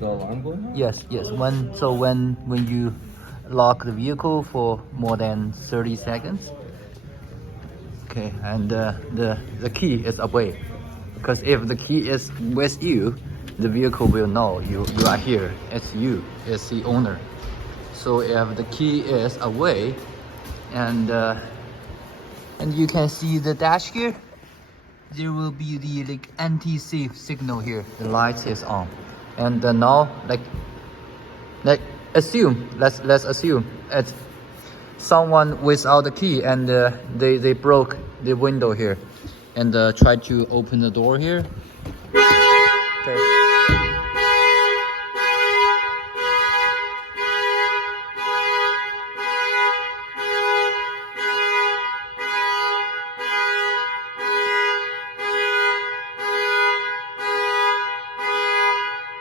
The alarm going on? Yes. When you lock the vehicle for more than 30 seconds, okay, and the key is away, because if the key is with you, the vehicle will know you are here. It's you, it's the owner. So if the key is away, and you can see the dash here, there will be the like anti-safe signal here. The light is on, and now like let's assume it's someone without the key, and they broke the window here and tried to open the door here.